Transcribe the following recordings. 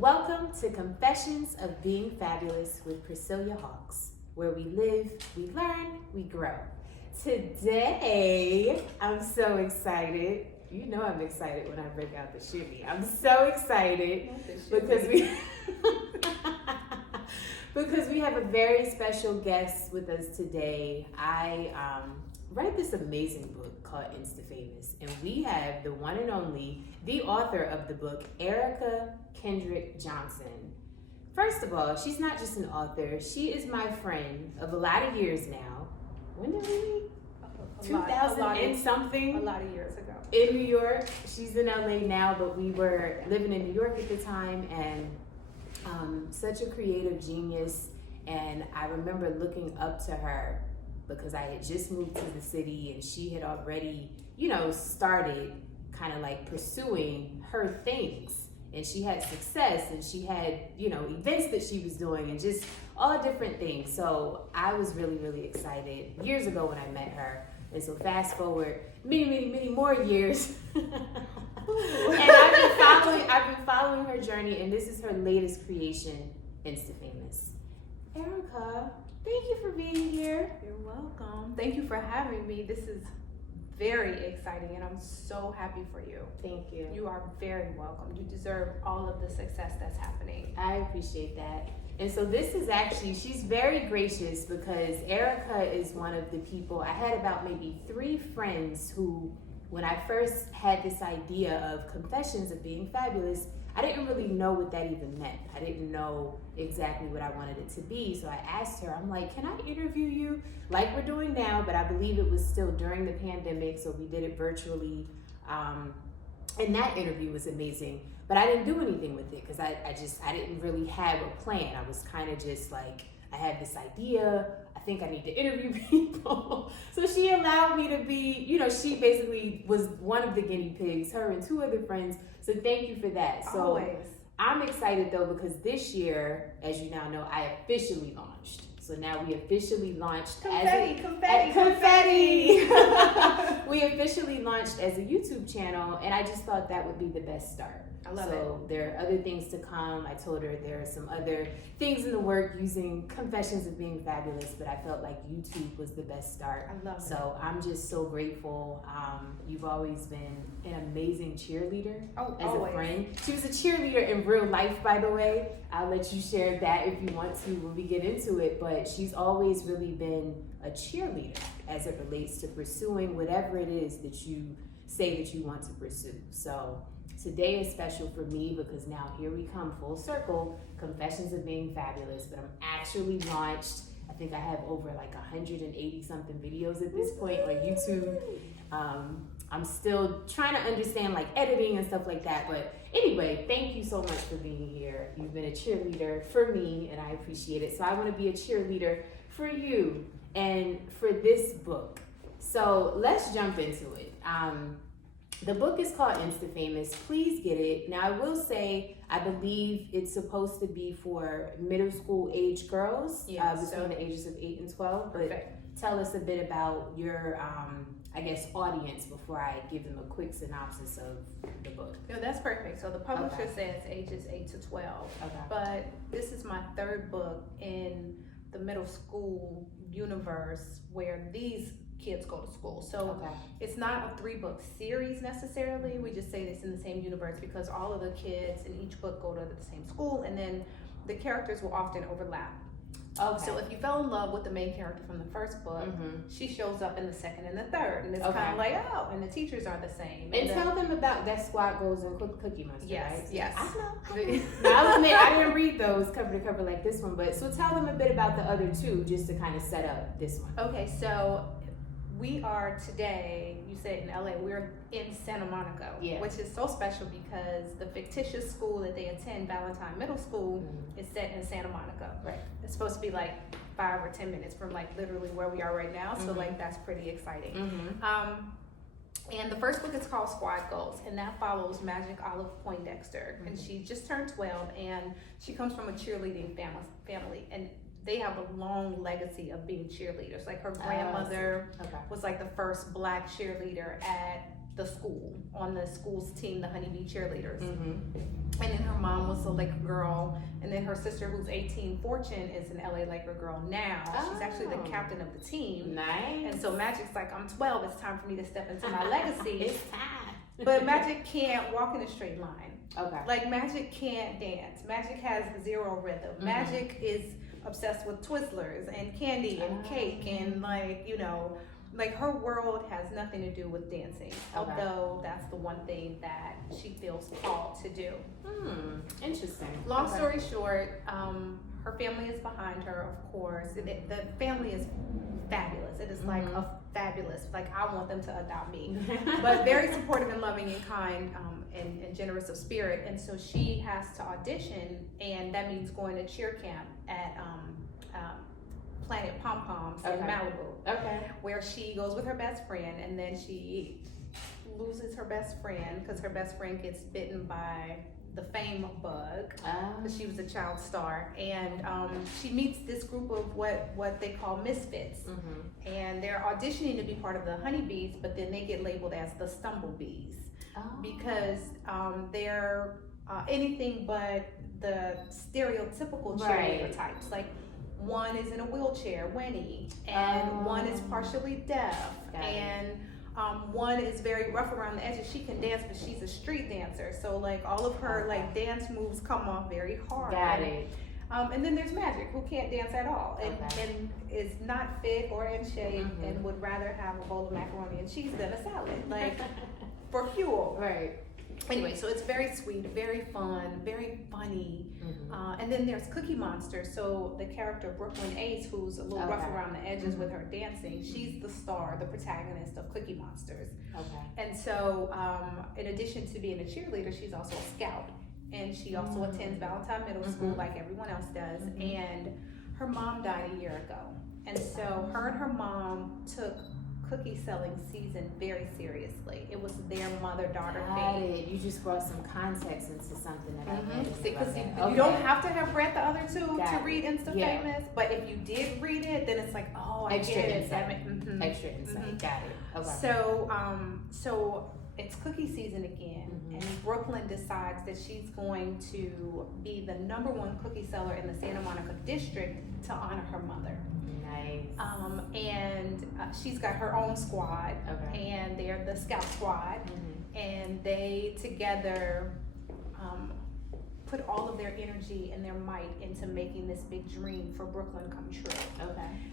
Welcome to Confessions of Being Fabulous with Priscilya Hawkes, where we live, we learn, we grow. Today, I'm so excited. You know I'm excited when I break out the shimmy. I'm so excited because we have a very special guest with us today. I read this amazing book called Instafamous, and we have the one and only, the author of the book, Erika Kendrick Johnson. First of all, she's not just an author, she is my friend of a lot of years now. When did we meet? 2000 and something. A lot of years ago. In New York. She's in LA now, but we were living in New York at the time, and such a creative genius. And I remember looking up to her because I had just moved to the city and she had already, started kind of like pursuing her things. And she had success and she had, events that she was doing and just all different things. So I was really, really excited years ago when I met her. And so fast forward many more years. And I've been following her journey, and this is her latest creation, Instafamous. Erika, thank you for being here. You're welcome. Thank you for having me. This is very exciting, and I'm so happy for you. Thank you. You are very welcome. You deserve all of the success that's happening. I appreciate that. And so this is actually, she's very gracious because Erika is one of the people, I had about maybe 3 friends who, when I first had this idea of Confessions of Being Fabulous, I didn't really know what that even meant. I didn't know exactly what I wanted it to be. So I asked her, I'm like, can I interview you like we're doing now? But I believe it was still during the pandemic, so we did it virtually. And that interview was amazing. But I didn't do anything with it because I didn't really have a plan. I was kind of just like, I had this idea. I think I need to interview people. So she allowed me to be, she basically was one of the guinea pigs, her and 2 other friends. So thank you for that. So always. I'm excited though because this year, as you now know, I officially launched. So now we officially launched confetti. We officially launched as a YouTube channel, and I just thought that would be the best start. I love it. So there are other things to come. I told her there are some other things in the work using Confessions of Being Fabulous, but I felt like YouTube was the best start. I love it. So I'm just so grateful. You've always been an amazing cheerleader as always. A friend. She was a cheerleader in real life, by the way. I'll let you share that if you want to when we get into it, but she's always really been a cheerleader as it relates to pursuing whatever it is that you say that you want to pursue. So today is special for me because now here we come full circle, Confessions of Being Fabulous, but I'm actually launched. I think I have over like 180 something videos at this point on YouTube. I'm still trying to understand like editing and stuff like that, but anyway, thank you so much for being here. You've been a cheerleader for me and I appreciate it. So I want to be a cheerleader for you and for this book. So let's jump into it. The book is called Instafamous. Please get it. Now, I will say, I believe it's supposed to be for middle school age girls, between the ages of 8 and 12. But Perfect. Tell us a bit about your, audience before I give them a quick synopsis of the book. No, that's perfect. So the publisher says ages 8 to 12. Okay. But this is my 3rd book in the middle school universe where these kids go to school. So It's not a 3-book series necessarily. We just say this in the same universe because all of the kids in each book go to the same school, and then the characters will often overlap. Okay. So if you fell in love with the main character from the 1st book, she shows up in the 2nd and the 3rd, and it's kind of like, and the teachers are the same. And tell them about that Squad Goals and Cookie Monster, right? Yes. I know. Now, I'll admit, I didn't read those cover to cover like this one, but so tell them a bit about the other 2 just to kind of set up this one. Okay, so we are today, you said in LA, we're in Santa Monica, which is so special because the fictitious school that they attend, Valentine Middle School, is set in Santa Monica. Right. It's supposed to be like 5 or 10 minutes from like literally where we are right now. So like that's pretty exciting. And the 1st book is called Squad Goals, and that follows Magic Olive Poindexter. And she just turned 12, and she comes from a cheerleading family. And they have a long legacy of being cheerleaders. Like her grandmother was like the first Black cheerleader at the school, on the school's team, the Honeybee Cheerleaders. And then her mom was a Laker girl. And then her sister, who's 18, Fortune, is an LA Laker girl now. She's actually the captain of the team. Nice. And so Magic's like, I'm 12, it's time for me to step into my legacy. It's time. But Magic can't walk in a straight line. Okay. Like, Magic can't dance. Magic has zero rhythm. Magic is obsessed with Twizzlers and candy and cake and, like, you know, like, her world has nothing to do with dancing, although that's the one thing that she feels called to do. Interesting. Long story short, her family is behind her, of course. The family is fabulous. It is like a fabulous, like, I want them to adopt me. But very supportive and loving and kind and generous of spirit. And so she has to audition, and that means going to cheer camp at Planet Pom Poms in Malibu, where she goes with her best friend, and then she loses her best friend because her best friend gets bitten by the fame bug because she was a child star, and she meets this group of what they call misfits, and they're auditioning to be part of the honeybees, but then they get labeled as the stumblebees because they're anything but the stereotypical cheerleader types, like. One is in a wheelchair, Winnie, and one is partially deaf, and one is very rough around the edges. She can dance, but she's a street dancer, so like all of her like dance moves come off very hard. Got it. And then there's Magic, who can't dance at all, and is not fit or in shape, and would rather have a bowl of macaroni and cheese than a salad, like for fuel. Right. Anyway, so it's very sweet, very fun, very funny. And then there's Cookie Monster. So the character Brooklyn Ace, who's a little rough around the edges with her dancing, she's the star, the protagonist of Cookie Monsters. And so in addition to being a cheerleader, she's also a scout. And she also attends Valentine Middle School like everyone else does. And her mom died a year ago. And so her and her mom took cookie selling season very seriously. It was their mother-daughter thing. You just brought some context into something that I read. Because you don't have to have read the other two to read Instafamous, but if you did read it, then it's like, oh, I get it. Extra insight. Got it. Okay. So it's cookie season again, and Brooklyn decides that she's going to be the #1 cookie seller in the Santa Monica district to honor her mother. Nice. And she's got her own squad, and they're the Scout Squad, and they together put all of their energy and their might into making this big dream for Brooklyn come true.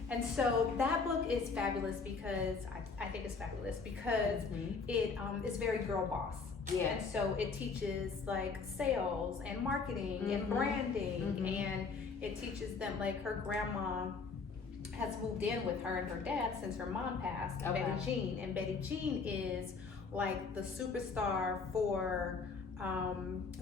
And so that book is fabulous because I think it's fabulous because it is very girl boss. And so it teaches like sales and marketing and branding, and it teaches them, like, her grandma has moved in with her and her dad since her mom passed, Betty Jean. And Betty Jean is like the superstar for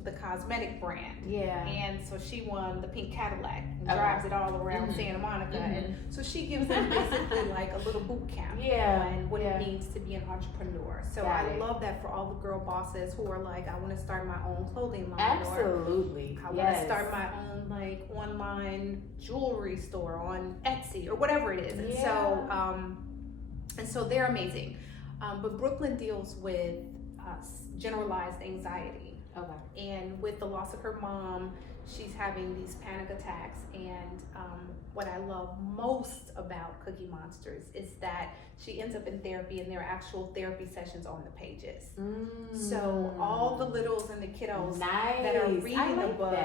the cosmetic brand. And so she won the pink Cadillac and drives it all around Santa Monica. And so she gives them basically like a little boot camp on what it means to be an entrepreneur. So I love that for all the girl bosses who are like, I want to start my own clothing line. Absolutely. Or I want to start my own like online jewelry store on Etsy or whatever it is. And so they're amazing. But Brooklyn deals with generalized anxiety. And with the loss of her mom, she's having these panic attacks. And what I love most about Cookie Monsters is that she ends up in therapy, and there are actual therapy sessions on the pages. So all the littles and the kiddos that are reading the book,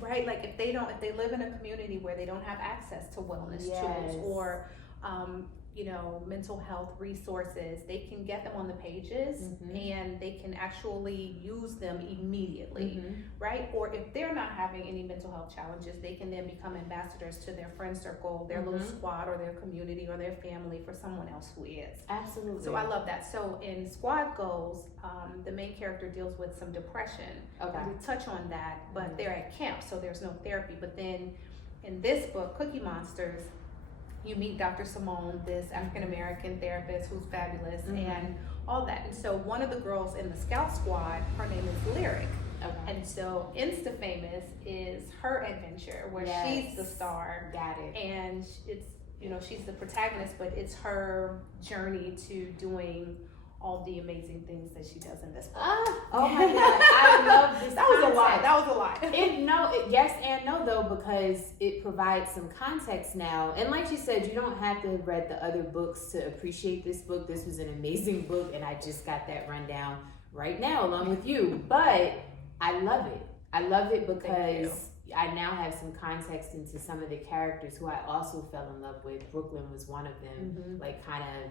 right? Like if they live in a community where they don't have access to wellness tools or you know, mental health resources, they can get them on the pages and they can actually use them immediately, right? Or if they're not having any mental health challenges, they can then become ambassadors to their friend circle, their little squad or their community or their family for someone else who is. Absolutely. So I love that. So in Squad Goals, the main character deals with some depression. We touch on that, but they're at camp, so there's no therapy. But then in this book, Cookie Monsters, you meet Dr. Simone, this African-American therapist who's fabulous, and all that. And so one of the girls in the Scout Squad, her name is Lyric. And so Instafamous is her adventure where she's the star. And it's, you know, she's the protagonist, but it's her journey to doing all the amazing things that she does in this book. Oh my God, I love this. That was concept. a lot. That was a lot. Yes and no though, because it provides some context now. And like you said, you don't have to have read the other books to appreciate this book. This was an amazing book, and I just got that rundown right now along with you. But I love it. I love it because I now have some context into some of the characters who I also fell in love with. Brooklyn was one of them. Mm-hmm. Like kind of,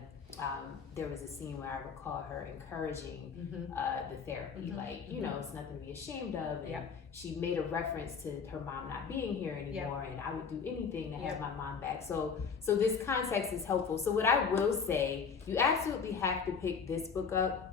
there was a scene where I recall her encouraging the therapy. Mm-hmm. Like, you know, it's nothing to be ashamed of. And Yeah. she made a reference to her mom not being here anymore, and I would do anything to have my mom back. So this context is helpful. So what I will say, you absolutely have to pick this book up.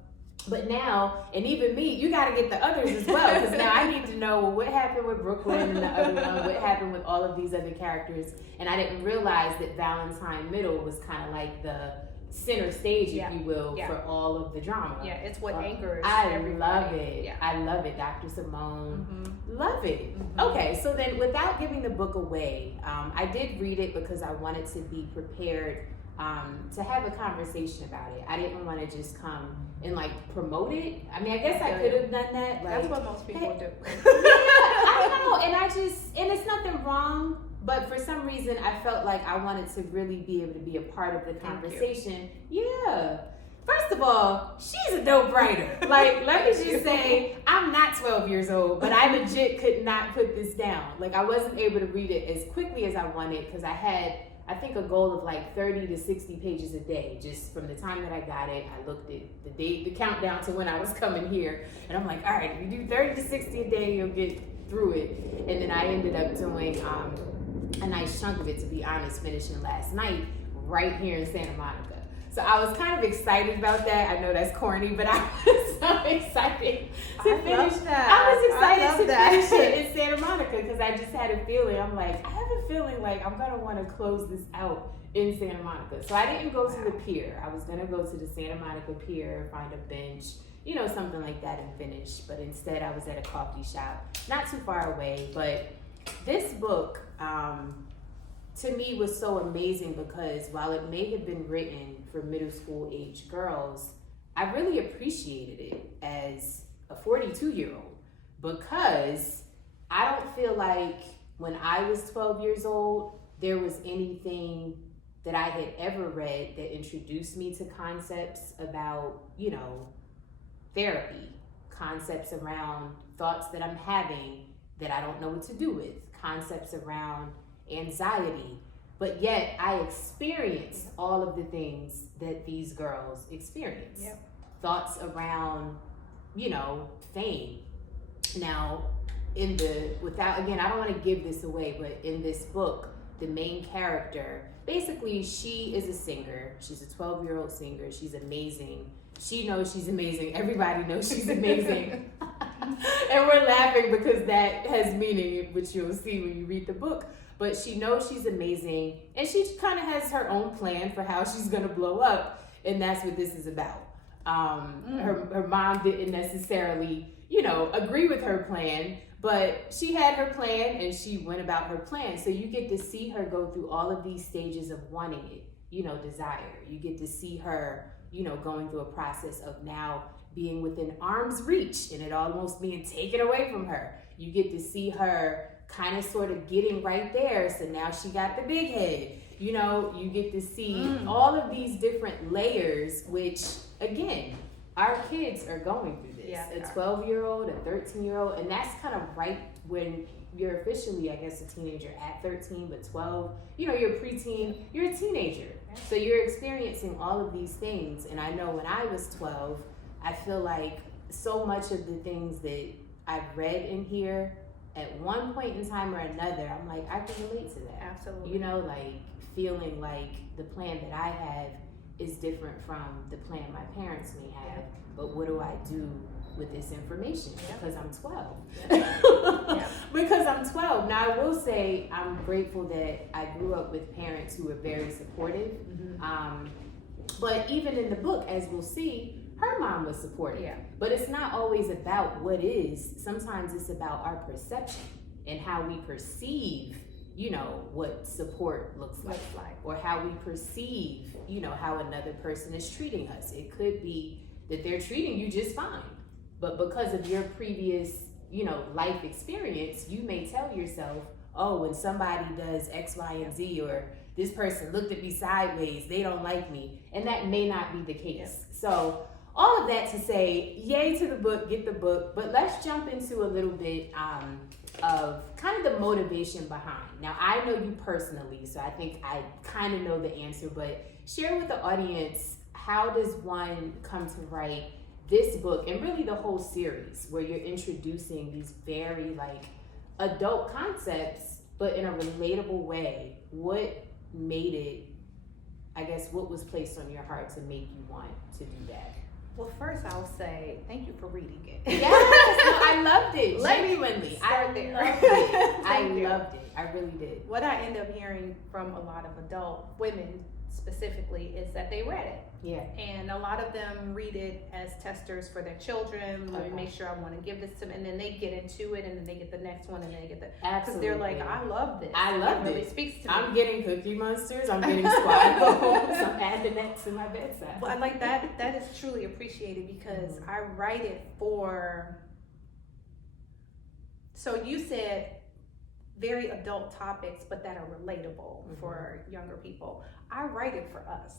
But now, and even me, you got to get the others as well, because now I need to know, well, what happened with Brooklyn and the other one, what happened with all of these other characters. And I didn't realize that Valentine Middle was kind of like the center stage, if you will, for all of the drama. Yeah, it's what anchors everybody. Love it. Yeah. I love it. Dr. Simone. Mm-hmm. Love it. Mm-hmm. Okay, so then without giving the book away, I did read it because I wanted to be prepared to have a conversation about it. I didn't want to just come and like promote it. I mean, I guess I could have done that. Like, that's what most people do. I know, and it's nothing wrong, but for some reason I felt like I wanted to really be able to be a part of the conversation. Yeah. First of all, she's a dope writer. Like, let me just say, I'm not 12 years old, but I legit could not put this down. Like, I wasn't able to read it as quickly as I wanted because I had, I think, a goal of like 30 to 60 pages a day. Just from the time that I got it, I looked at the date, the countdown to when I was coming here, and I'm like, all right, if you do 30 to 60 a day, you'll get through it. And then I ended up doing a nice chunk of it, to be honest, finishing last night right here in Santa Monica. So I was kind of excited about that. I know that's corny, but I was so excited to finish that. I was excited to finish it in Santa Monica because I just had a feeling. I'm like, I have a feeling like I'm going to want to close this out in Santa Monica. So I didn't go to the pier. I was going to go to the Santa Monica pier, find a bench, you know, something like that and finish. But instead I was at a coffee shop, not too far away. But this book, to me, was so amazing because while it may have been written for middle school age girls, I really appreciated it as a 42-year-old because I don't feel like when I was 12 years old, there was anything that I had ever read that introduced me to concepts about, you know, therapy, concepts around thoughts that I'm having that I don't know what to do with, concepts around anxiety, but yet I experienced all of the things that these girls experience. Yep. Thoughts around, you know, fame. Now, again, I don't want to give this away, but in this book, the main character, basically she is a singer. She's a 12-year-old singer. She's amazing. She knows she's amazing. Everybody knows she's amazing. And we're laughing because that has meaning, which you'll see when you read the book. But she knows she's amazing, and she kind of has her own plan for how she's gonna blow up, and that's what this is about. Her mom didn't necessarily, you know, agree with her plan, but she had her plan, and she went about her plan. So you get to see her go through all of these stages of wanting it, you know, desire. You get to see her, you know, going through a process of now being within arm's reach, and it almost being taken away from her. You get to see her kind of sort of getting right there. So now she got the big head. You know, you get to see all of these different layers, which again, our kids are going through this. Yeah, a 12-year-old, a 13-year-old, and that's kind of right when you're officially, I guess, a teenager at 13, but 12, you know, you're preteen, you're a teenager. So you're experiencing all of these things. And I know when I was 12, I feel like so much of the things that I've read in here, at one point in time or another, I'm like, I can relate to that. Absolutely. You know, like feeling like the plan that I have is different from the plan my parents may have. But what do I do with this information? Because I'm 12. Because I'm 12. Now, I will say I'm grateful that I grew up with parents who were very supportive. But even in the book, as we'll see, her mom was supportive. But it's not always about what is. Sometimes it's about our perception and how we perceive, you know, what support looks like. Or how we perceive, you know, how another person is treating us. It could be that they're treating you just fine. But because of your previous, life experience, you may tell yourself, oh, when somebody does X, Y, and Z, or this person looked at me sideways, they don't like me. And that may not be the case. Yes. So all of that to say, yay to the book, get the book. But let's jump into a little bit of kind of the motivation behind. Now, I know you personally, so I think I kind of know the answer, but share with the audience, how does one come to write this book and really the whole series where you're introducing these very adult concepts, but in a relatable way? What made it, I guess, what was placed on your heart to make you want to do that? Well, first I'll say thank you for reading it. Yes, no, I loved it. Genuinely, I loved it. I really did. What I end up hearing from a lot of adult women specifically is that they read it. Yeah. And a lot of them read it as testers for their children. Let me make sure I want to give this to them. And then they get into it, and then they get the next one, and then they get the... Because they're like, I love this. I love it. It really speaks to me. I'm getting Cookie Monsters. I'm getting Squad Goals. I'm adding that to my bedside. But like that is truly appreciated because I write it for... So you said very adult topics, but that are relatable for younger people. I write it for us.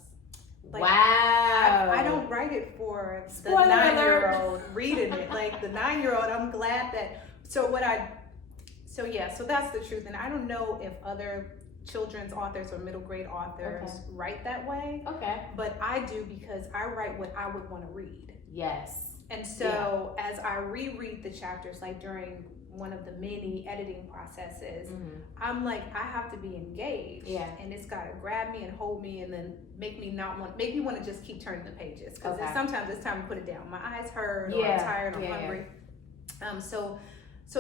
Wow. I don't write it for the Spoiler 9-year-old reading it. Like the 9-year-old, I'm glad that, so that's the truth. And I don't know if other children's authors or middle grade authors write that way. Okay. But I do because I write what I would want to read. Yes. And so as I reread the chapters, like during one of the many editing processes, I'm like, I have to be engaged, and it's got to grab me and hold me, and then make me want to just keep turning the pages, because sometimes it's time to put it down. My eyes hurt, or I'm tired, or hungry. So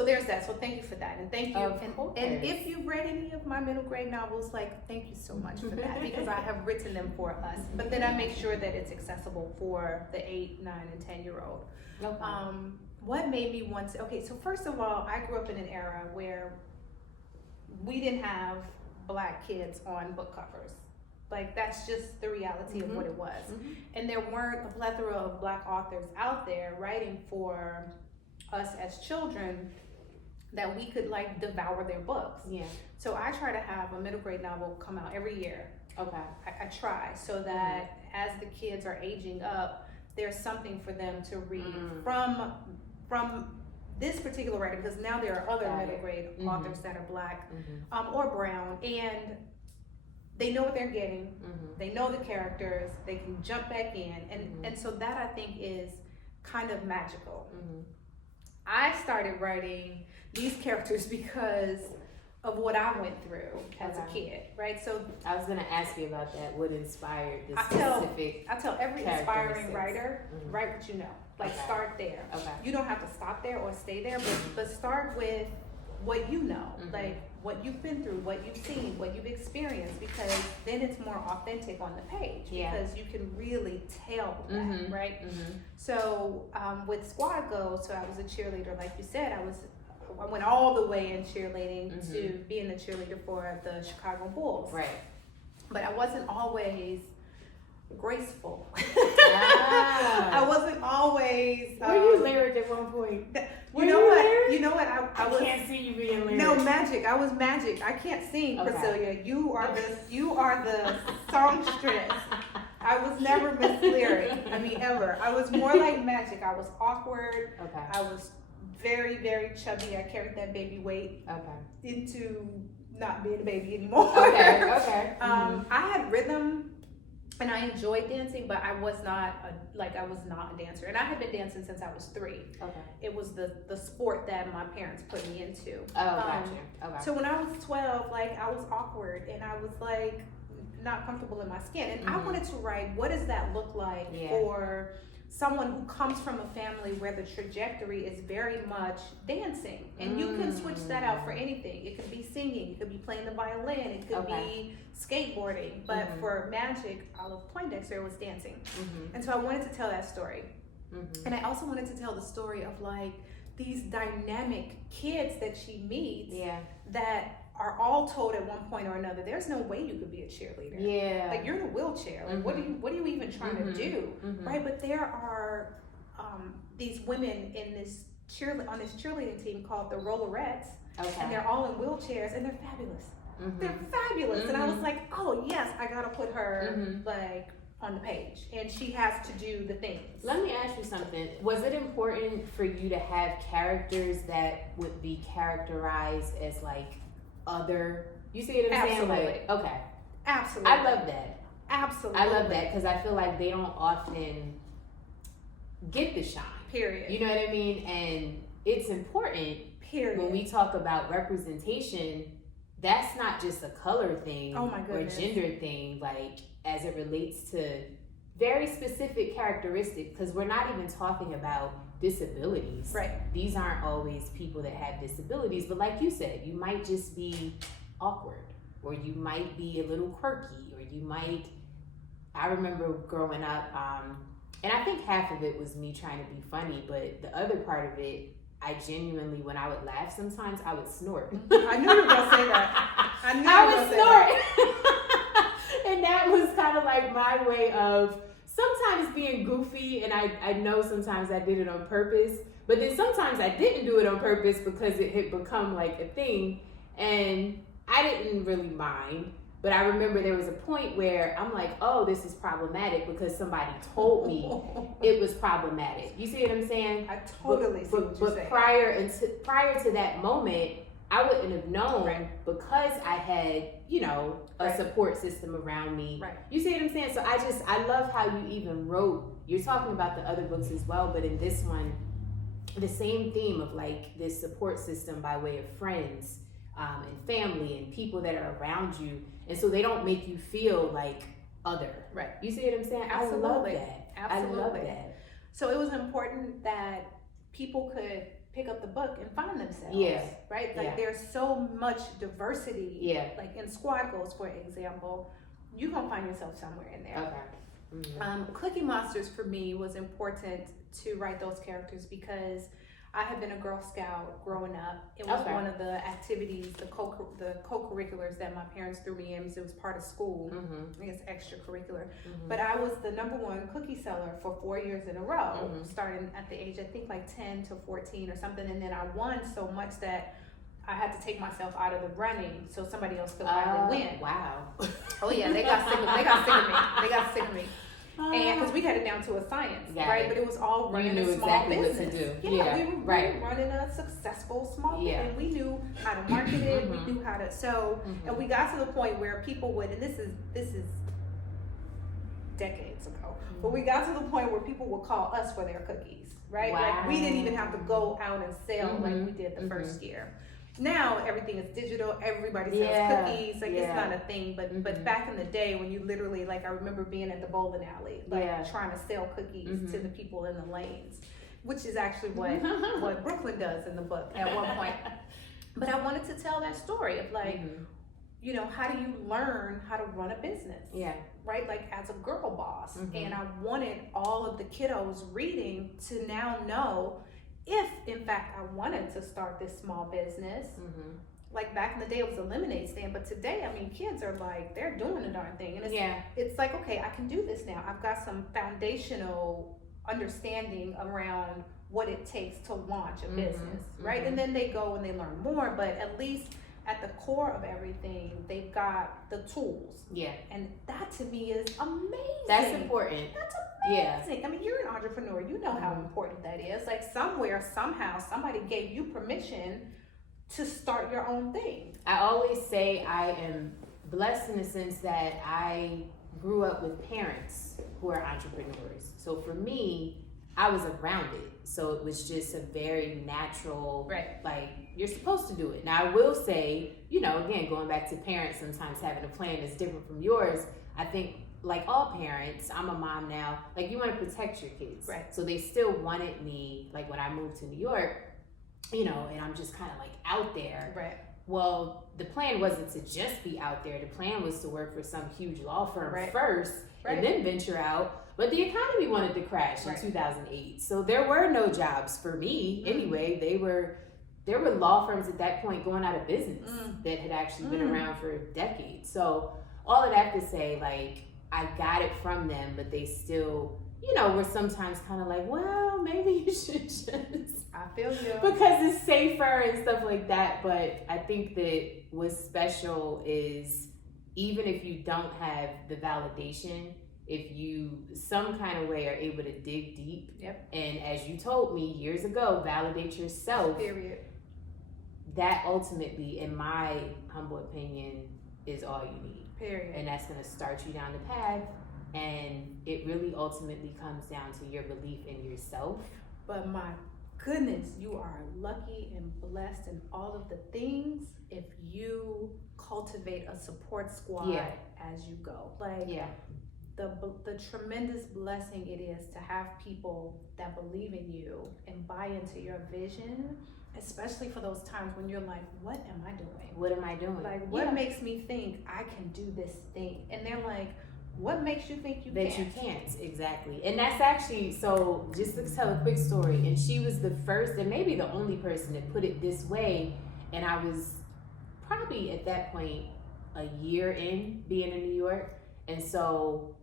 there's that. So thank you for that, and thank you. And if you've read any of my middle grade novels, thank you so much for that, because I have written them for us. But then I make sure that it's accessible for the 8, 9, and 10-year-old. What made me want to, so first of all, I grew up in an era where we didn't have Black kids on book covers. That's just the reality of what it was. And there weren't a plethora of Black authors out there writing for us as children that we could devour their books. Yeah. So I try to have a middle grade novel come out every year. Okay. I try so that as the kids are aging up, there's something for them to read from this particular writer, because now there are other middle grade authors that are Black or brown, and they know what they're getting. They know the characters. They can jump back in, and so that I think is kind of magical. I started writing these characters because of what I went through as a kid, right? So I was gonna ask you about that. What inspired this specific? I tell every aspiring writer, write what you know. Start there. Okay. You don't have to stop there or stay there, but start with what you know, what you've been through, what you've seen, what you've experienced, because then it's more authentic on the page, because you can really tell that, right? So with Squad Goals, so I was a cheerleader, like you said. I went all the way in cheerleading to being a cheerleader for the Chicago Bulls. Right. But I wasn't always graceful. I wasn't always. Were you lyric at one point? You know what? I can't see you being lyric. No, magic. I was magic. I can't sing, Priscilya. You are the songstress. I was never Miss Lyric. Ever. I was more like magic. I was awkward. Okay. I was very, very chubby. I carried that baby weight into not being a baby anymore. Okay. I had rhythm. And I enjoyed dancing, but I was not a dancer. And I had been dancing since I was 3. Okay. It was the sport that my parents put me into. Oh, gotcha. Okay. So when I was 12, I was awkward, and I was not comfortable in my skin. And I wanted to write, what does that look like for someone who comes from a family where the trajectory is very much dancing, and you can switch that out for anything. It could be singing, it could be playing the violin, it could be skateboarding, but for Magic Olive Poindexter, it was dancing. And so I wanted to tell that story. And I also wanted to tell the story of these dynamic kids that she meets Yeah. that are all told at one point or another, there's no way you could be a cheerleader. Yeah. Like, you're in a wheelchair. Like, what are you even trying to do? Right? But there are these women in this on this cheerleading team called the Rollerettes, and they're all in wheelchairs, and they're fabulous. They're fabulous. And I was like, oh yes, I gotta put her like on the page, and she has to do the things. Let me ask you something. Was it important for you to have characters that would be characterized as like other? You see what I'm saying? Like, okay. Absolutely. I love that. Absolutely. I love that because I feel like they don't often get the shine. Period. You know what I mean? And it's important. Period. When we talk about representation, that's not just a color thing oh my goodness. or gender thing, like as it relates to very specific characteristics, because we're not even talking about disabilities. Right. These aren't always people that have disabilities, but like you said, you might just be awkward, or you might be a little quirky, or you might, I remember growing up, and I think half of it was me trying to be funny, but the other part of it, I genuinely, when I would laugh sometimes, I would snort. I knew you were going to say that. I would snort. And that was kind of like my way of sometimes being goofy, and I know sometimes I did it on purpose, but then sometimes I didn't do it on purpose because it had become like a thing, and I didn't really mind. But I remember there was a point where I'm like, oh, this is problematic because somebody told me it was problematic. You see what I'm saying? I totally see what you're saying. But prior to that moment, I wouldn't have known because I had, you know, a support system around me. Right. You see what I'm saying? So I love how you even wrote, you're talking about the other books as well, but in this one, the same theme of like this support system by way of friends and family and people that are around you. And so they don't make you feel like other. Right. You see what I'm saying? Absolutely. I love that. Absolutely. I love that. So it was important that people could pick up the book and find themselves. Yeah. Right? Like there's so much diversity. Yeah. Like in Squad Goals, for example, you're going to find yourself somewhere in there. Okay. Cookie Monsters for me was important to write those characters because I had been a Girl Scout growing up. It was one of the activities, the co-curriculars that my parents threw me in because it was part of school. I guess extracurricular. But I was the #1 cookie seller for 4 years in a row, starting at the age, I think like 10 to 14 or something. And then I won so much that I had to take myself out of the running so somebody else could finally win. Wow. Oh yeah, they got sick of me. They got sick of me. And because we had it down to a science, right? But it was all running a small business. What to do. Yeah, we were running a successful small business. And we knew how to market it. We knew how to and we got to the point where people would, and this is decades ago, but we got to the point where people would call us for their cookies, right? Wow. Like we didn't even have to go out and sell like we did the first year. Now everything is digital. Everybody sells cookies. Like it's not a thing. But back in the day when you literally, like I remember being at the bowling alley, like trying to sell cookies to the people in the lanes, which is actually what Brooklyn does in the book at one point. But I wanted to tell that story of like, you know, how do you learn how to run a business? Yeah. Right? Like as a girl boss. And I wanted all of the kiddos reading to now know if in fact I wanted to start this small business. Like back in the day it was a lemonade stand, but today I mean kids are like they're doing the darn thing, and it's like, okay, I can do this now. I've got some foundational understanding around what it takes to launch a business, right? And then they go and they learn more, but at least at the core of everything they've got the tools. And that to me is amazing. That's important. That's amazing. I mean, you're an entrepreneur, you know how important that is. Like somewhere, somehow, somebody gave you permission to start your own thing. I always say I am blessed in the sense that I grew up with parents who are entrepreneurs. So for me, I was around it. So it was just a very natural, like, you're supposed to do it. Now, I will say, you know, again, going back to parents sometimes having a plan that's different from yours, I think, like all parents, I'm a mom now, like, you want to protect your kids. So they still wanted me, like, when I moved to New York, you know, and I'm just kind of, like, out there. Well, the plan wasn't to just be out there. The plan was to work for some huge law firm first and then venture out. But the economy wanted to crash in 2008. So there were no jobs for me anyway. There were law firms at that point going out of business that had actually been around for decades. So all of that to say, like, I got it from them, but they still, you know, were sometimes kind of like, well, maybe you should just. I feel you. Because it's safer and stuff like that. But I think that what's special is even if you don't have the validation, if you some kind of way are able to dig deep, and as you told me years ago, validate yourself. Period. That ultimately, in my humble opinion, is all you need. Period. And that's going to start you down the path. And it really ultimately comes down to your belief in yourself. But my goodness, you are lucky and blessed in all of the things if you cultivate a support squad as you go. Like, the tremendous blessing it is to have people that believe in you and buy into your vision, especially for those times when you're like, what am I doing? What am I doing? Like, what makes me think I can do this thing? And they're like, what makes you think you that can't? You can't, exactly. And that's actually, so just to tell a quick story, and she was the first and maybe the only person that put it this way, and I was probably at that point a year in being in New York, and so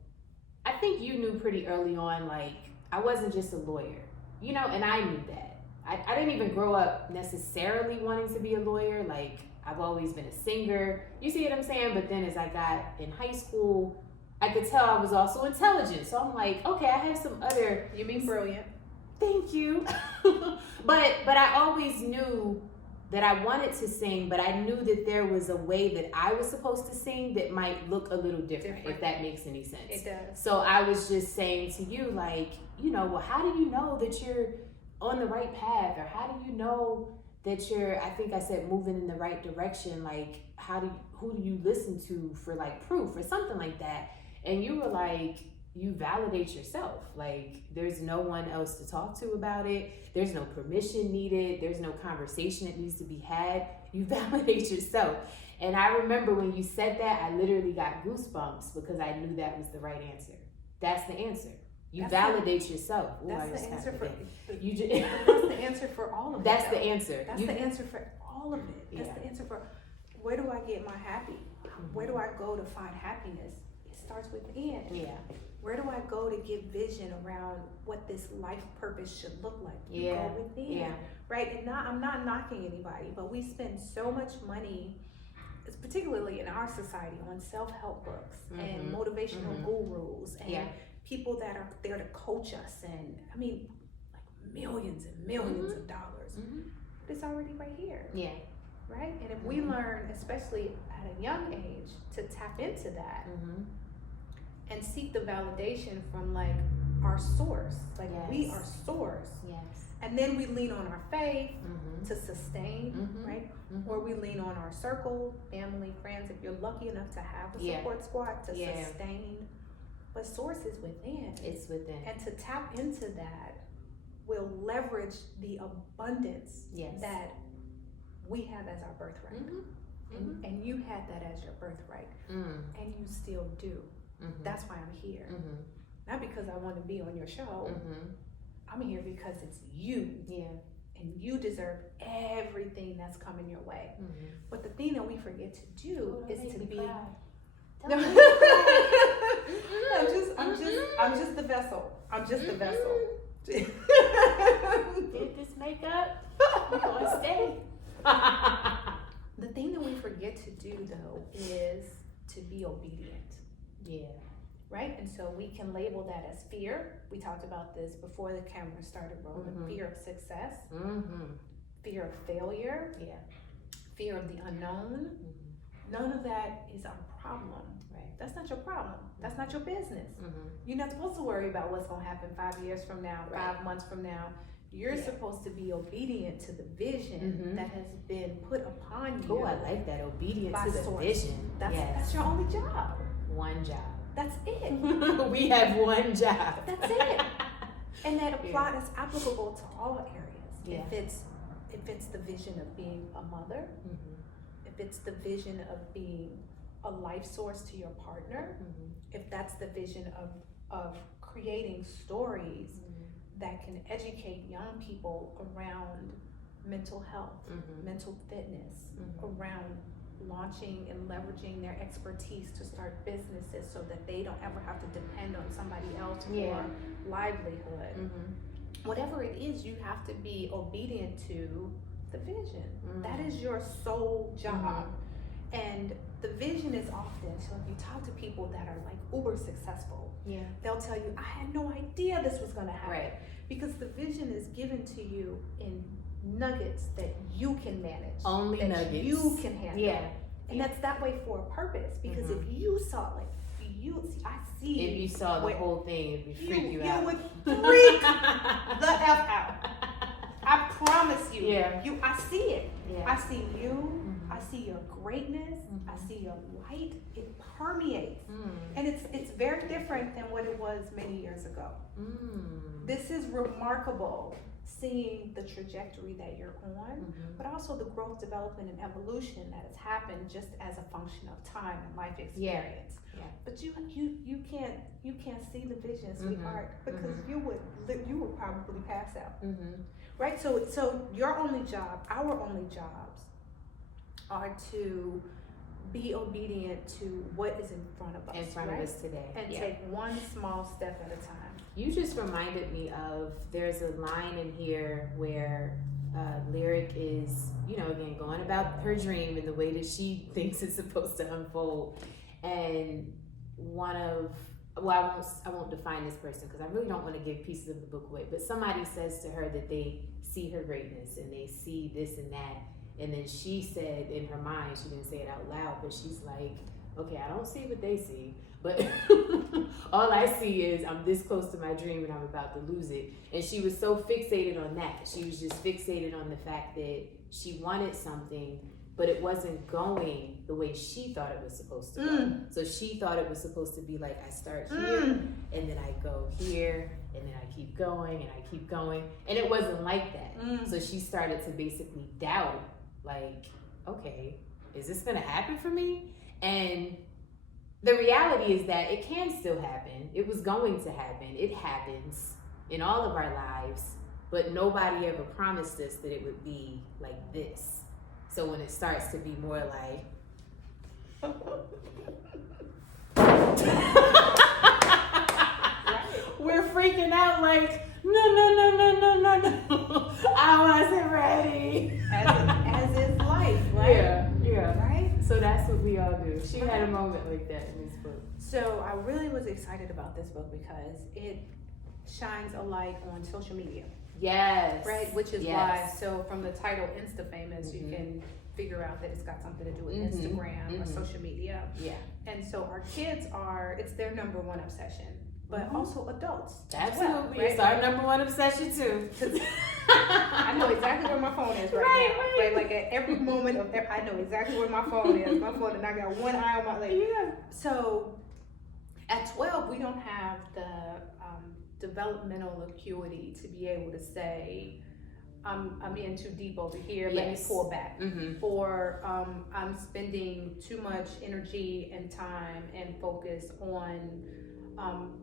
I think you knew pretty early on, like, I wasn't just a lawyer, you know, and I knew that. I didn't even grow up necessarily wanting to be a lawyer. Like, I've always been a singer, you see what I'm saying? But then as I got in high school, I could tell I was also intelligent. So I'm like, okay, I have some other... You mean brilliant. Thank you. but I always knew that I wanted to sing, but I knew that there was a way that I was supposed to sing that might look a little different. If that makes any sense. It does. So I was just saying to you, like, you know, well, how do you know that you're on the right path? Or how do you know that you're, I think I said, moving in the right direction? Like, who do you listen to for, like, proof or something like that? And you were like, you validate yourself. Like, there's no one else to talk to about it. There's no permission needed. There's no conversation that needs to be had. You validate yourself. And I remember when you said that, I literally got goosebumps because I knew that was the right answer. That's the answer. You validate yourself. Ooh, that's the answer for you. That's the answer for all of it. That's the answer. That's the answer for all of it. That's the answer for where do I get my happy? Where do I go to find happiness? It starts within. Yeah. Where do I go to get vision around what this life purpose should look like? You go within. Yeah. Right? And I'm not knocking anybody, but we spend so much money, particularly in our society, on self-help books and motivational gurus and people that are there to coach us, and I mean, like millions and millions of dollars. But it's already right here. Yeah. Right? And if we learn, especially at a young age, to tap into that and seek the validation from, like, our source. Like, we are source. Yes. And then we lean on our faith to sustain, right? Or we lean on our circle, family, friends, if you're lucky enough to have a support squad to sustain. But source is within. It's within. And to tap into that will leverage the abundance that we have as our birthright. And you had that as your birthright. And you still do. That's why I'm here. Not because I want to be on your show. I'm here because it's you. Yeah. And you deserve everything that's coming your way. But the thing that we forget to do is to be... I'm just the vessel. I'm just the vessel. Get this makeup. We're gonna stay. The thing that we forget to do, though, is to be obedient. Yeah. Right? And so we can label that as fear. We talked about this before the camera started rolling. Fear of success. Fear of failure. Yeah. Fear of the unknown. None of that is our problem. Right. That's not your problem. That's not your business. You're not supposed to worry about what's going to happen 5 years from now, 5 months from now. You're supposed to be obedient to the vision that has been put upon you. Oh, I like that. Obedient to the vision. That's your only job. One job. That's it. We have one job. That's it. And that is applicable to all areas. Yeah. If it's the vision of being a mother, if it's the vision of being a life source to your partner, if that's the vision of creating stories that can educate young people around mental health, mental fitness, around launching and leveraging their expertise to start businesses so that they don't ever have to depend on somebody else for livelihood. Whatever it is, you have to be obedient to the vision. That is your sole job. And the vision is often, so if you talk to people that are like uber successful, they'll tell you, I had no idea this was gonna happen. Right. Because the vision is given to you in nuggets that you can manage. Only that nuggets. you can handle. Yeah. And that's that way for a purpose. Because if you saw, like, I see. If you saw the whole thing, it would freak you out. You would freak the F out. I promise you. Yeah. I see it. Yeah. I see you. I see your greatness. I see your light. It permeates. And it's very different than what it was many years ago. This is remarkable, seeing the trajectory that you're on, but also the growth, development, and evolution that has happened just as a function of time and life experience. Yeah. But you can't see the vision, sweetheart, because you would probably pass out. Right? So your only job, our only jobs, are to be obedient to what is in front of us. In front of us today. And take one small step at a time. You just reminded me of, there's a line in here where Lyric is, again, going about her dream in the way that she thinks it's supposed to unfold. And I won't define this person because I really don't want to give pieces of the book away, but somebody says to her that they see her greatness and they see this and that. And then she said in her mind, she didn't say it out loud, but she's like, okay, I don't see what they see, but all I see is I'm this close to my dream and I'm about to lose it. And she was so fixated on that. She was just fixated on the fact that she wanted something, but it wasn't going the way she thought it was supposed to go. So she thought it was supposed to be like, I start here, and then I go here, and then I keep going, and I keep going. And it wasn't like that. So she started to basically doubt, like, okay, is this gonna happen for me? And the reality is that it can still happen. It was going to happen. It happens in all of our lives, but nobody ever promised us that it would be like this. So when it starts to be more like, we're freaking out like, no. I wasn't ready. As is life, right? Yeah. Right? So that's what we all do. She had a moment like that in this book. So I really was excited about this book because it shines a light on social media. Yes. Right? Which is why, so from the title Instafamous, you can figure out that it's got something to do with Instagram or social media. Yeah. And so our kids it's their number one obsession, but also adults. Absolutely. Right? It's our number one obsession too. I know exactly where my phone is right now. Right? Like at every moment I know exactly where my phone is. My phone, and I got one eye on my leg. Yeah. So at 12, we don't have the developmental acuity to be able to say, I'm in too deep over here, let me pull back. Or I'm spending too much energy and time and focus on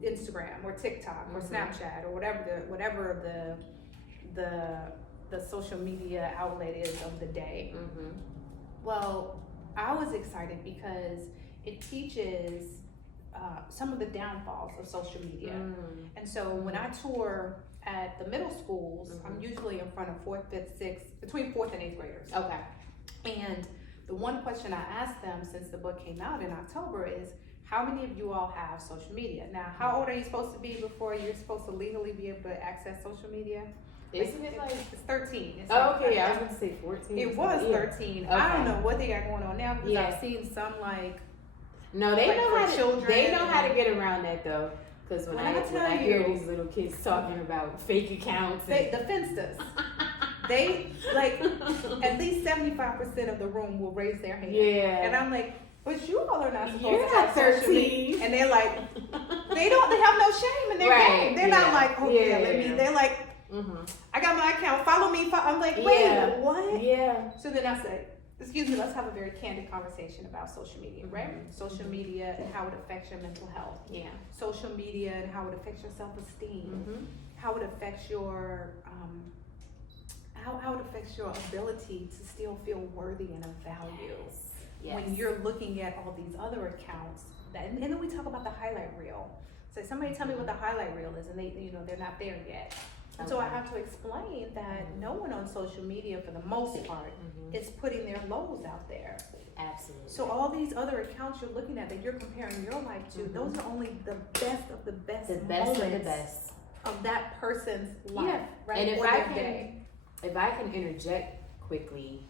Instagram or TikTok or Snapchat or whatever the social media outlet is of the day. Well, I was excited because it teaches some of the downfalls of social media. And so when I tour at the middle schools, I'm usually in front of 4th, 5th, 6th, between 4th and 8th graders. Okay. And the one question I asked them since the book came out in October is, how many of you all have social media? Now, how old are you supposed to be before you're supposed to legally be able to access social media? Isn't it like... It's 13. It's okay, I was going to say 14. It was 13. Okay. I don't know what they got going on now because I've seen some like... No, they know how to. Children. They know how to get around that though, because when I hear these little kids talking about fake accounts, the Finstas, they like at least 75% of the room will raise their hand. Yeah, and I'm like, but you all are not supposed You're to not have 13, and they're like, they have no shame in their game. They're not like, let me. They're like, I got my account. Follow me. I'm like, wait, what? Yeah. So then I say, let's have a very candid conversation about social media, right? Social media and how it affects your mental health. Yeah. Social media and how it affects your self-esteem. How it affects your how it affects your ability to still feel worthy and of value. Yes. When you're looking at all these other accounts, and then we talk about the highlight reel. So somebody tell me what the highlight reel is, and they're not there yet. And so I have to explain that no one on social media, for the most part, is putting their lows out there. Absolutely. So all these other accounts you're looking at that you're comparing your life to, those are only the best of the best moments of the best of that person's life. Yeah. Right? And Or if I can interject quickly,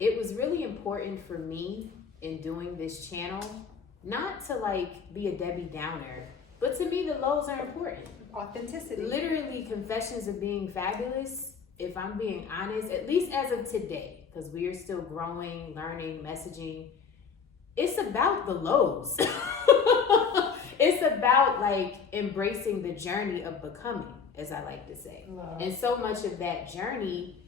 it was really important for me in doing this channel not to like be a Debbie Downer, but to me the lows are important. Authenticity. Literally, confessions of being fabulous, if I'm being honest, at least as of today, because we are still growing, learning, messaging, it's about the lows. It's about like embracing the journey of becoming, as I like to say. Love. And so much of that journey,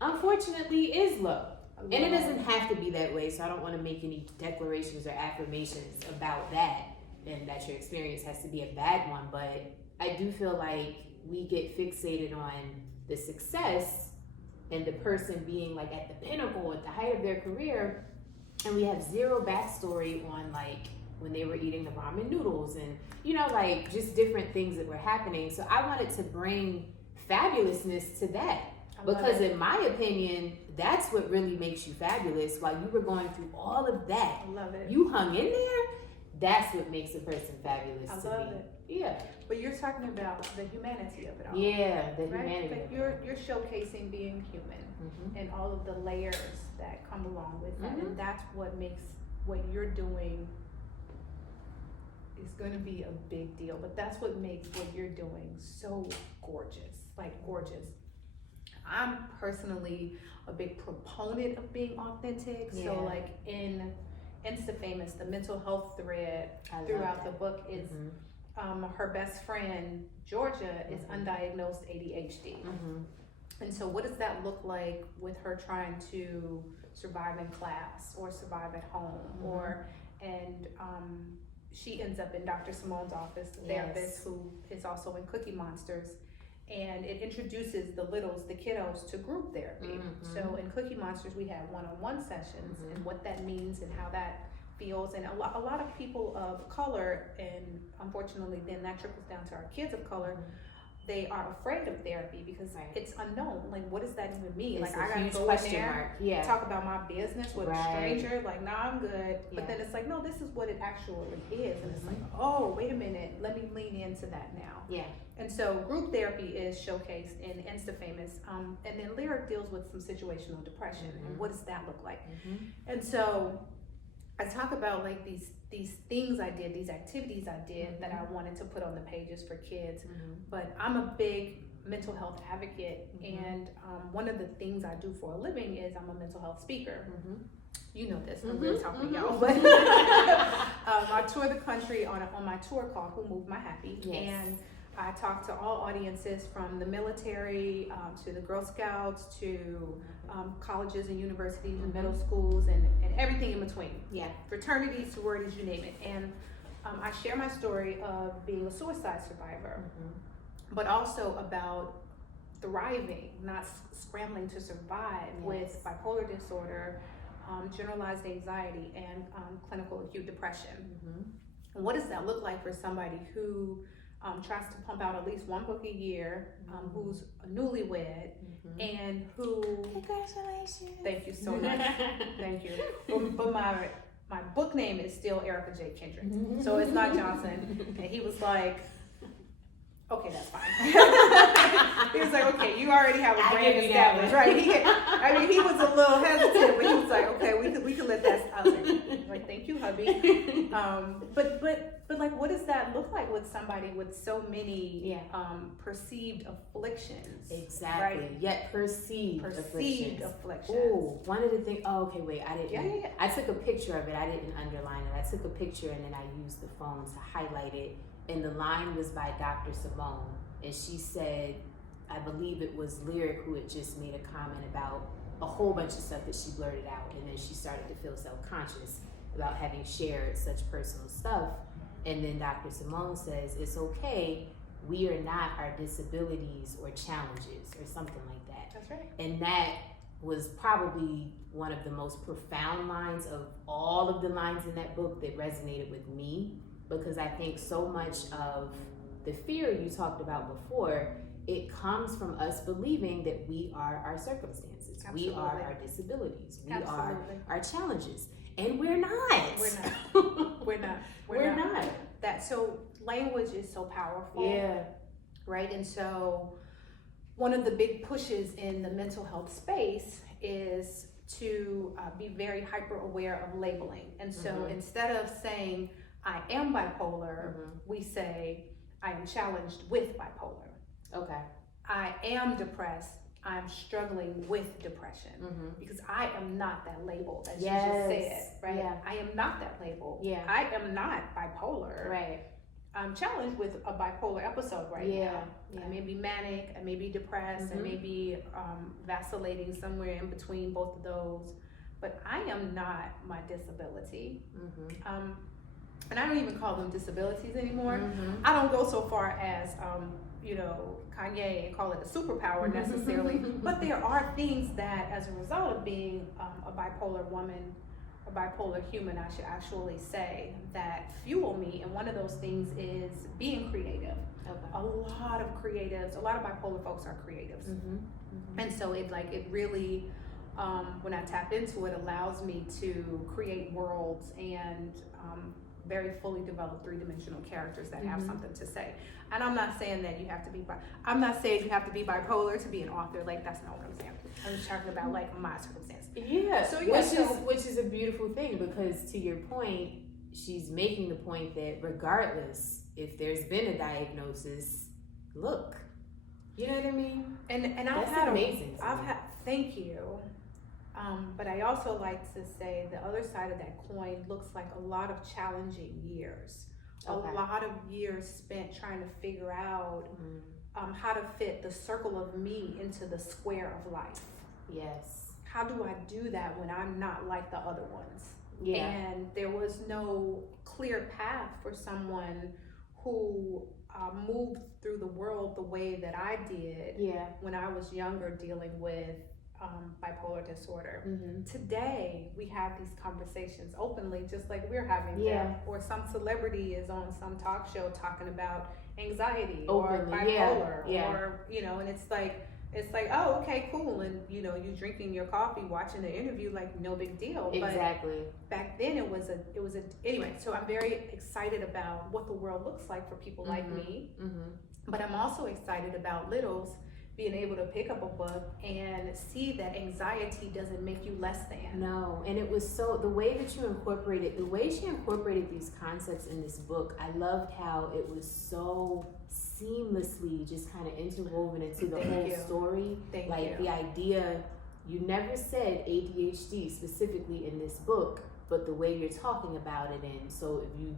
unfortunately, is low. And it doesn't have to be that way, so I don't want to make any declarations or affirmations about that, and that your experience has to be a bad one. But I do feel like we get fixated on the success and the person being like at the pinnacle, at the height of their career, and we have zero backstory on like when they were eating the ramen noodles and like just different things that were happening. So I wanted to bring fabulousness to that, because in my opinion, that's what really makes you fabulous. While you were going through all of that, I love it. you hung in there. That's what makes a person fabulous I to love me. it. Yeah. But you're talking about the humanity of it all. Yeah, the Right? humanity. Like you're showcasing being human and all of the layers that come along with that, and that's what makes what you're doing is going to be a big deal. But that's what makes what you're doing so gorgeous, like gorgeous. I'm personally a big proponent of being authentic. Yeah. So like in Instafamous, the mental health thread throughout the book is her best friend Georgia is undiagnosed ADHD. And so what does that look like with her trying to survive in class or survive at home and she ends up in Dr. Simone's office, the therapist who is also in Cookie Monsters, and it introduces the kiddos to group therapy. So in Cookie Monsters we have one-on-one sessions and what that means and how that feels, and a lot of people of color, and unfortunately then that trickles down to our kids of color, they are afraid of therapy because it's unknown. Like, what does that even mean? It's like, I gotta go in there, talk about my business with a stranger. Like, nah, I'm good. But then it's like, no, this is what it actually is. And it's like, oh, wait a minute. Let me lean into that now. Yeah. And so group therapy is showcased in Instafamous. And then Lyric deals with some situational depression. And what does that look like? And so I talk about like these things I did, these activities I did that I wanted to put on the pages for kids. But I'm a big mental health advocate, and one of the things I do for a living is I'm a mental health speaker. You know this, I'm really talking to y'all. But I tour the country on my tour called Who Moved My Happy, and I talk to all audiences from the military to the Girl Scouts to colleges and universities and middle schools and everything in between. Yeah, fraternities, sororities, you name it. And I share my story of being a suicide survivor, but also about thriving, not scrambling to survive with bipolar disorder, generalized anxiety, and clinical acute depression. And what does that look like for somebody who tries to pump out at least one book a year, who's a newlywed, and who... Congratulations. Thank you so much. Thank you. But my book name is still Erika J. Kendrick, so it's not Johnson. And he was like, okay, that's fine. He was like, okay, you already have a brand established, right? He was a little hesitant, but he was like, okay, we can let that. I was like, thank you, hubby. But like, what does that look like with somebody with so many perceived afflictions? Exactly. Right? Yet perceived afflictions. Oh, one of the things. Oh, okay, wait. I didn't. I took a picture of it. I didn't underline it. I took a picture and then I used the phone to highlight it. And the line was by Dr. Simone, and she said, I believe it was Lyric who had just made a comment about a whole bunch of stuff that she blurted out, and then she started to feel self-conscious about having shared such personal stuff. And then Dr. Simone says, it's okay, we are not our disabilities or challenges or something like that. That's right. And that was probably one of the most profound lines of all of the lines in that book that resonated with me, because I think so much of the fear you talked about before, it comes from us believing that we are our circumstances. Absolutely. We are our disabilities. We Absolutely. are our challenges. And we're not. We're not. We're not. That, so language is so powerful. Yeah. Right? And so one of the big pushes in the mental health space is to be very hyper aware of labeling. And so instead of saying, I am bipolar, we say, I am challenged with bipolar. Okay. I am depressed. I'm struggling with depression because I am not that label, as you just said, right? Yeah. I am not that label. Yeah. I am not bipolar. Right. I'm challenged with a bipolar episode right now. Yeah. I may be manic, I may be depressed, I may be vacillating somewhere in between both of those, but I am not my disability. And I don't even call them disabilities anymore. I don't go so far as Kanye and call it a superpower necessarily, but there are things that, as a result of being a bipolar woman, a bipolar human, I should actually say, that fuel me. And one of those things is being creative. A lot of creatives, a lot of bipolar folks are creatives. And so it really, when I tap into it, allows me to create worlds and very fully developed three-dimensional characters that have something to say. And I'm not saying that you have to be bipolar to be an author. Like, that's not what I'm saying. I'm just talking about like my circumstance. Yeah. So which is a beautiful thing, because to your point, she's making the point that regardless if there's been a diagnosis, look, you know what I mean? And that's amazing. Thank you. But I also like to say the other side of that coin looks like a lot of challenging years. A lot of years spent trying to figure out how to fit the circle of me into the square of life. Yes. How do I do that when I'm not like the other ones? Yeah. And there was no clear path for someone who moved through the world the way that I did when I was younger, dealing with bipolar disorder. Today we have these conversations openly, just like we're having them, or some celebrity is on some talk show talking about anxiety or bipolar, or and it's like, oh, okay, cool, and you drinking your coffee, watching the interview, like no big deal. Exactly. But back then it was anyway. So I'm very excited about what the world looks like for people like me, but I'm also excited about littles being able to pick up a book and see that anxiety doesn't make you less than. No, and it was the way she incorporated these concepts in this book, I loved how it was so seamlessly just kind of interwoven into the whole story. The idea, you never said ADHD specifically in this book, but the way you're talking about it, and so if you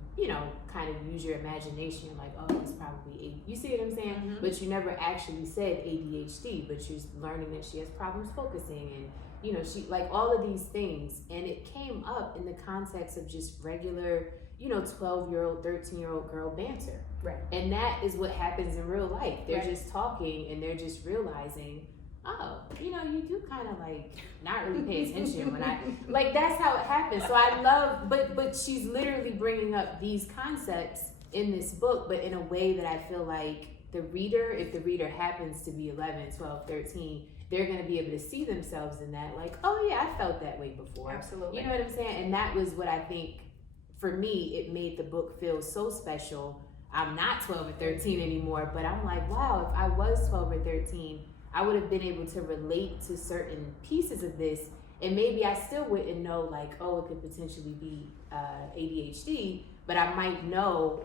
kind of use your imagination, you're like, oh, it's probably you see what I'm saying? But you never actually said ADHD, but you're learning that she has problems focusing, and she, like, all of these things, and it came up in the context of just regular 12-year-old, 13-year-old girl banter. Right. And that is what happens in real life. They're just talking, and they're just realizing, oh, you do kind of like not really pay attention when I, like, that's how it happens. So I love, but she's literally bringing up these concepts in this book, but in a way that I feel like the reader, if the reader happens to be 11, 12, 13, they're going to be able to see themselves in that, like, oh yeah, I felt that way before. Absolutely. You know what I'm saying? And that was what I think, for me, it made the book feel so special. I'm not 12 or 13 anymore, but I'm like, wow, if I was 12 or 13, I would have been able to relate to certain pieces of this, and maybe I still wouldn't know, like, oh, it could potentially be ADHD, but I might know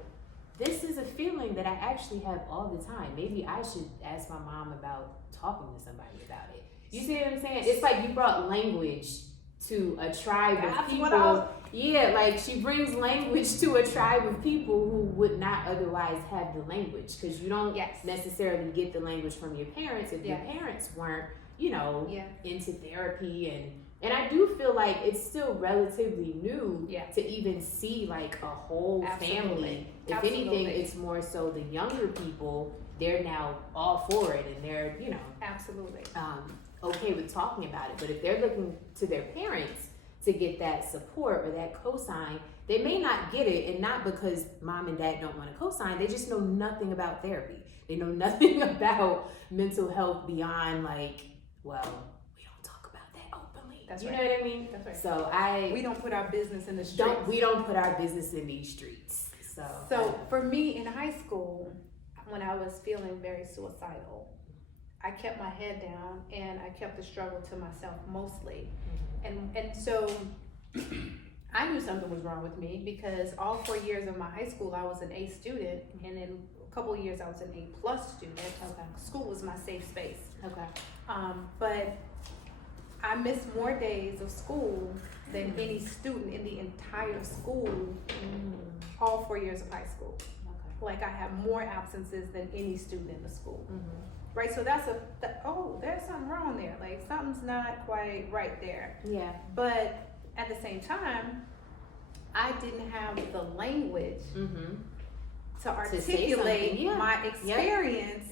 this is a feeling that I actually have all the time. Maybe I should ask my mom about talking to somebody about it. You see what I'm saying? It's like you brought language to a tribe of people. Yeah, like she brings language to a tribe of people who would not otherwise have the language, because you don't necessarily get the language from your parents if your parents weren't, into therapy, and I do feel like it's still relatively new to even see like a whole family. If anything, it's more so the younger people, they're now all for it, and they're, absolutely okay with talking about it. But if they're looking to their parents to get that support or that cosign, they may not get it, and not because mom and dad don't want to cosign, they just know nothing about therapy. They know nothing about mental health beyond like, well, we don't talk about that openly. That's you right. know what I mean? That's right. So we don't put our business in the streets. We don't put our business in these streets. So for me in high school, when I was feeling very suicidal, I kept my head down and I kept the struggle to myself mostly. And so I knew something was wrong with me because all 4 years of my high school, I was an A student, and in a couple of years I was an A+ student. Okay. School was my safe space. Okay. But I missed more days of school than any student in the entire school, all 4 years of high school. Okay. Like I have more absences than any student in the school. Right, so there's something wrong there. Like something's not quite right there. Yeah. But at the same time, I didn't have the language to articulate my experience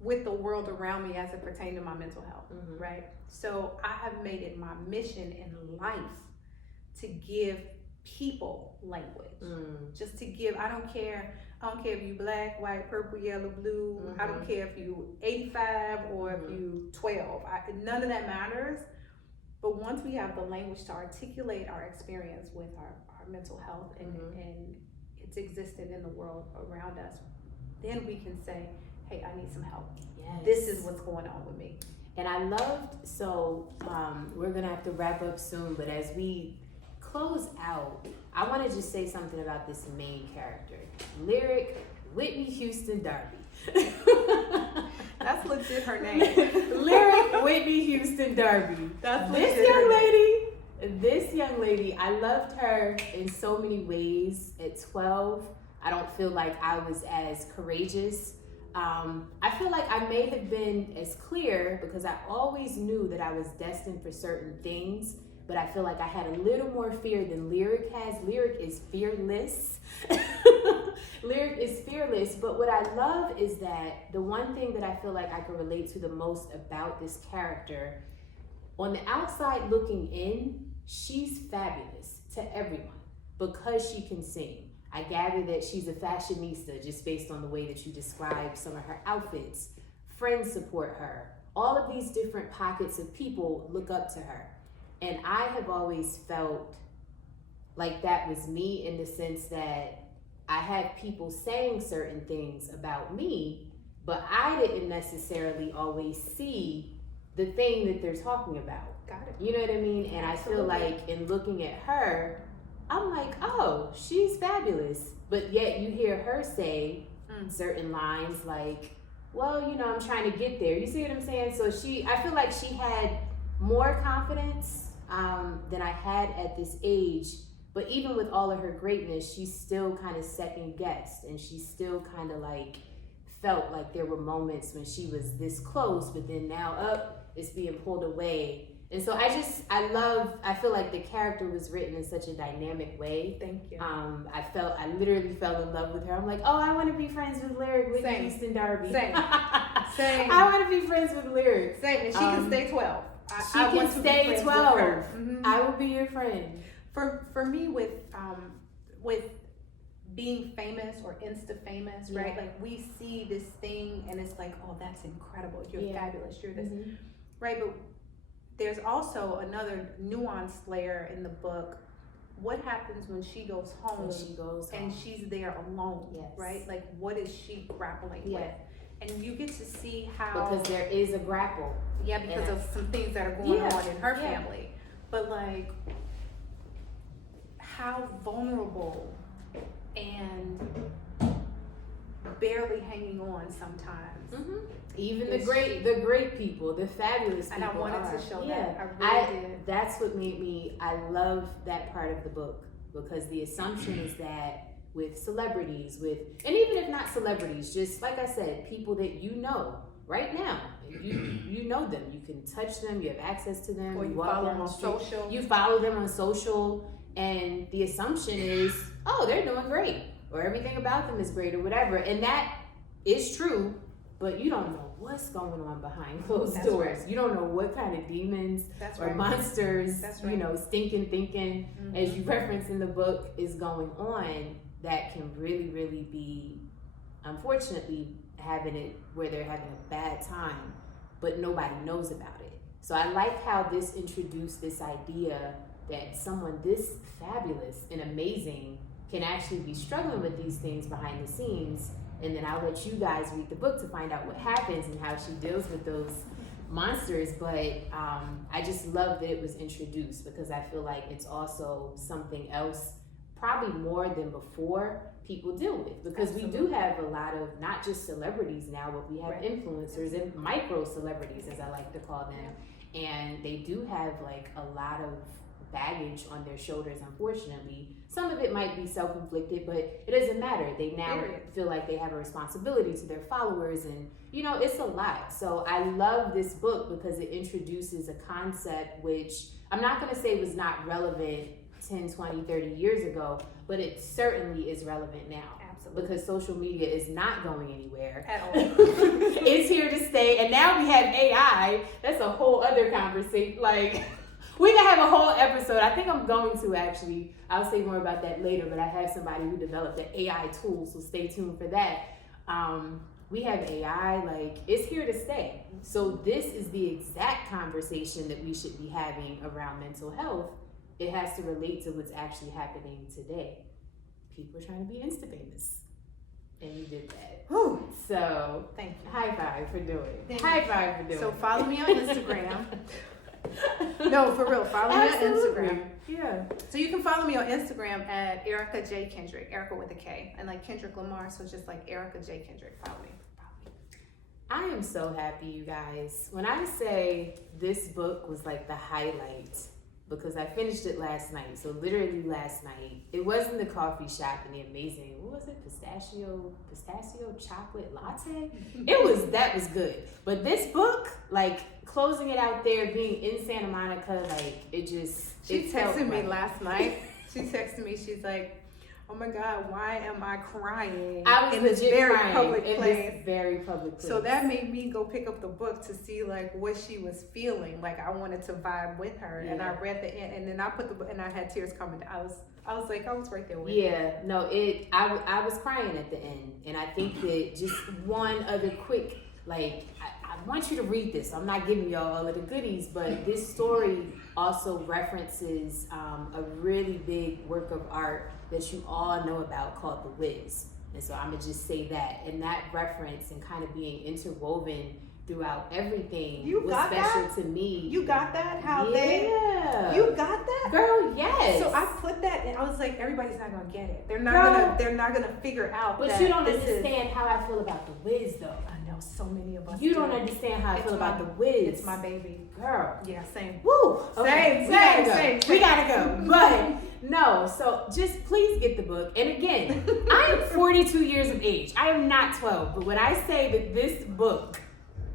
with the world around me as it pertained to my mental health. Right. So I have made it my mission in life to give people language. Just to give. I don't care if you black, white, purple, yellow, blue. I don't care if you 85 or if you 12. None of that matters. But once we have the language to articulate our experience with our mental health and its existence in the world around us, then we can say, hey, I need some help. Yes. This is what's going on with me. And I loved, we're going to have to wrap up soon, but as we close out, I want to just say something about this main character, Lyric Whitney Houston Darby. That's legit her name. Lyric Whitney Houston Darby. That's This young lady, I loved her in so many ways. At 12, I don't feel like I was as courageous. I feel like I may have been as clear because I always knew that I was destined for certain things, but I feel like I had a little more fear than Lyric has. Lyric is fearless. Lyric is fearless, but what I love is that the one thing that I feel like I can relate to the most about this character, on the outside looking in, she's fabulous to everyone because she can sing. I gather that she's a fashionista just based on the way that you describe some of her outfits. Friends support her. All of these different pockets of people look up to her. And I have always felt like that was me in the sense that I had people saying certain things about me, but I didn't necessarily always see the thing that they're talking about. Got it. You know what I mean? And absolutely. I feel like in looking at her, I'm like, oh, she's fabulous. But yet you hear her say certain lines like, well, I'm trying to get there. You see what I'm saying? So I feel like she had more confidence than I had at this age. But even with all of her greatness, she's still kind of second guessed. And she still kind of like felt like there were moments when she was this close, but then now it's being pulled away. And so I feel like the character was written in such a dynamic way. Thank you. I literally fell in love with her. I'm like, oh, I want to be friends with Lyric Whitney Houston Darby. Same. I want to be friends with Lyric. Same. And she can stay 12. She can stay 12. I will be your friend. For me, with being famous or Instafamous, right? Like we see this thing and it's like, oh, that's incredible. You're fabulous. You're this, right? But there's also another nuanced layer in the book. What happens when she goes home and she's there alone, right? Like, what is she grappling with? And you get to see how... Because there is a grapple. Yeah, because of some things that are going on in her family. But, like, how vulnerable and barely hanging on sometimes. Even the great people, the fabulous people. And I wanted to show that. I really did. That's what made me, I love that part of the book, because the assumption is that with celebrities, and even if not celebrities, just like I said, people that right now. You know them. You can touch them. You have access to them. Or you walk follow down them the on street. social. You follow them on social, and the assumption is, oh, they're doing great, or everything about them is great, or whatever. And that is true, but you don't know what's going on behind closed doors. Right. You don't know what kind of demons or monsters, stinking thinking, as you reference in the book, is going on that can really, really be, unfortunately, having it where they're having a bad time, but nobody knows about it. So I like how this introduced this idea that someone this fabulous and amazing can actually be struggling with these things behind the scenes. And then I'll let you guys read the book to find out what happens and how she deals with those monsters. But I just love that it was introduced, because I feel like it's also something else, probably more than before, people deal with. Because we do have a lot of, not just celebrities now, but we have influencers and micro celebrities, as I like to call them. And they do have like a lot of baggage on their shoulders, unfortunately. Some of it might be self-inflicted, but it doesn't matter. They now feel like they have a responsibility to their followers, and it's a lot. So I love this book because it introduces a concept which I'm not going to say was not relevant 10, 20, 30 years ago, but it certainly is relevant now. Absolutely. Because social media is not going anywhere at all. It's here to stay, and now we have AI. That's a whole other conversation. Like, we can have a whole episode. I think I'm going to actually. I'll say more about that later, but I have somebody who developed an AI tool, so stay tuned for that. We have AI, like, it's here to stay. So this is the exact conversation that we should be having around mental health. It has to relate to what's actually happening today. People are trying to be Instafamous. And you did that. Whew. So, thank you. High five for doing it. High five for doing it. So follow me on Instagram. No, for real. Follow me on Instagram. Yeah. So you can follow me on Instagram at Erika J. Kendrick. Erika with a K. And like Kendrick Lamar, so just like Erika J. Kendrick. Follow me. I am so happy, you guys. When I say this book was like the highlight, because I finished it last night. So literally last night. It was in the coffee shop in the amazing, what was it? Pistachio chocolate latte? That was good. But this book, like, closing it out there, being in Santa Monica, like, She texted me last night. She texted me, she's like, oh my God, why am I crying? I was in this very public place. This very public place. So that made me go pick up the book to see like what she was feeling. Like I wanted to vibe with her, and I read the end, and then I put the book, and I had tears coming. I was right there with her. Yeah, no, I was crying at the end, and I think that just one other quick, like, I want you to read this. I'm not giving y'all all of the goodies, but this story also references a really big work of art that you all know about called The Wiz. And so I'm gonna just say that. And that reference and kind of being interwoven throughout everything was special to me. You got that? You got that? Girl, yes. So I put that, and I was like, everybody's not gonna get it. They're not gonna figure out. But you don't understand how I feel about The Wiz, though. I know so many of us. You don't understand how I feel about The Wiz. It's my baby, girl. Yeah, same. Woo. Okay. Same. We gotta go. But no, so just please get the book. And again, I am 42 years of age. I am not 12. But when I say that this book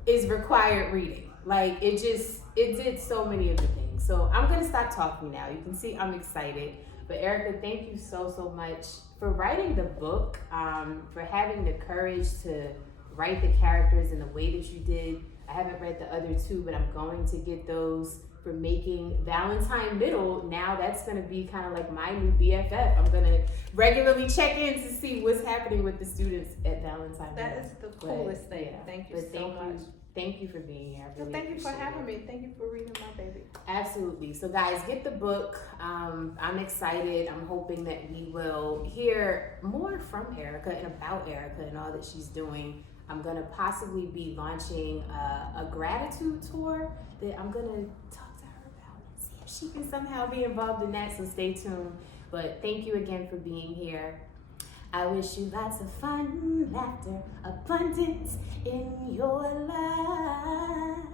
is required reading, like it did so many of the things. So I'm gonna stop talking now. You can see I'm excited. But Erika, thank you so much for writing the book, for having the courage to write the characters in the way that you did. I haven't read the other two, but I'm going to get those. For making Valentine Middle, now that's going to be kind of like my new BFF. I'm going to regularly check in to see what's happening with the students at Valentine Middle. That is the coolest thing. Yeah. Thank you so much. Thank you for being here. I really thank you for having me. Thank you for reading my baby. Absolutely. So guys, get the book. I'm excited. I'm hoping that we will hear more from Erika and about Erika and all that she's doing. I'm going to possibly be launching a gratitude tour that I'm going to talk to her about and see if she can somehow be involved in that. So stay tuned. But thank you again for being here. I wish you lots of fun, laughter, abundance in your life.